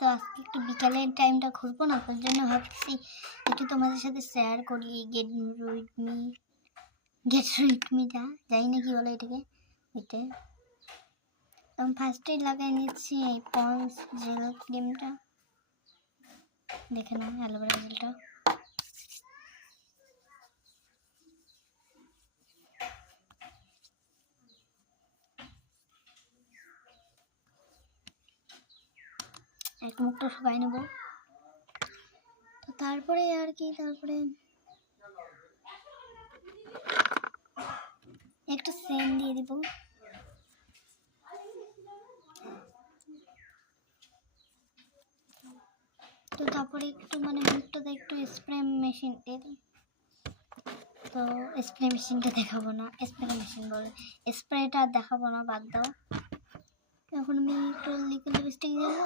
তো আজকে একটু বিকালের টাইমটা ঘুরবো না, তার জন্য ভাবছি একটু তোমাদের সাথে শেয়ার করি। গেট উইথ মিটা যাই না কি বলে এটাকে, এটা আমি ফার্স্টেই লাগাই নিচ্ছি এই পন্স জেল ক্রিমটা। দেখে নাও অ্যালোভেরা জেলটা। এক মুখটা শুকাই নেব, তো তারপরে আর কি, তারপরে একটু সেন্ট দিয়ে দিব। তো তারপরে একটু মানে মুখটাতে একটু স্প্রে মেশিন দিয়ে দিই। তো স্প্রে মেশিনটা দেখাবো না, স্প্রে মেশিন বলে স্প্রেটা দেখাবো না, বাদ দাও। এখন আমি একটু লিকুইড লিপস্টিক দেবো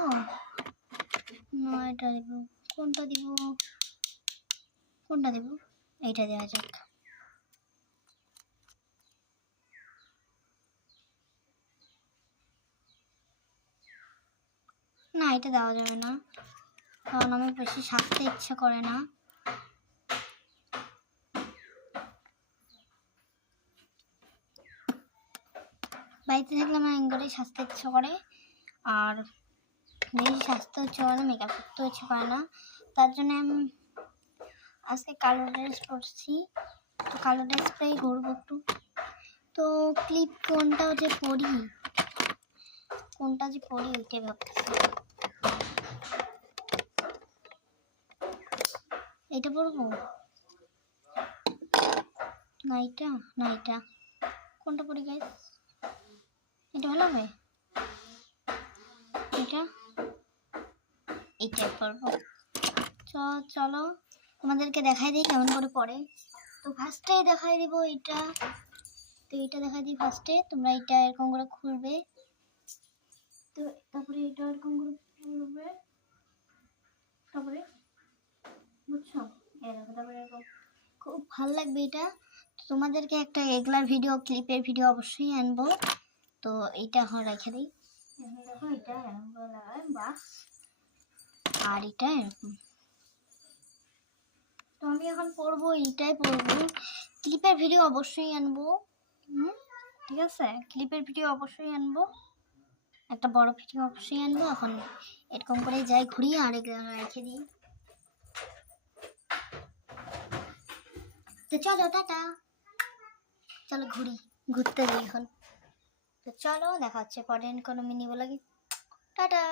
না, এটা দেব, কোনটা দিব, কোনটা দেব, এইটা দেওয়া যাক। না এটা দেওয়া যাবে না, কারণ আমি বেশি সাজতে ইচ্ছা করে না। বাড়িতে থাকলে আমার এঙ্গলেই সাজতে ইচ্ছা করে, আর বেশি সাজতে ইচ্ছে করে না, মেকআপ করতে ইচ্ছে করে না। তার জন্য আমি আজকে কালো ড্রেস পরছি, তো কালো ড্রেস পরেই ঘুরবো একটু। তো ক্লিপ কোনটা যে পরি, ওইটাই ভাবছি। এটা পরবো না, এটা কোনটা পরি গাইস? এটা ভালো হবে, এইটাই পরবো। চলো তোমাদেরকে দেখাই দিই কেমন করে পরে। তো ফার্স্টেই দেখাই দিব এইটা, তো এইটা দেখাই দিই ফার্স্টে। তোমরা এটা এরকম করে খুলবে, তো তারপরে এটা এরকম করে খুলবে, তারপরে বুঝছো, তারপরে এরকম খুব ভালো লাগবে এটা। তোমাদেরকে একটা এগুলার ভিডিও, ক্লিপের ভিডিও অবশ্যই আনবো। তো এইটা এখন রেখে দিই, দেখো এটা এরকম করে লাগাই বাস, আর এটা এরকম। তো আমি এখন পরবো, এইটাই পরবো। ক্লিপের ভিডিও অবশ্যই আনবো, ঠিক আছে, ক্লিপের ভিডিও অবশ্যই আনবো, একটা বড় ভিডিও অবশ্যই আনবো। এখন এরকম করে যাই ঘুরি আর রেখে দিই। তো চলো টাটা, চলো ঘুরতে যাই এখন। তো চলো দেখা হচ্ছে পরে কোনো মিনি ব্লগে, টাটা।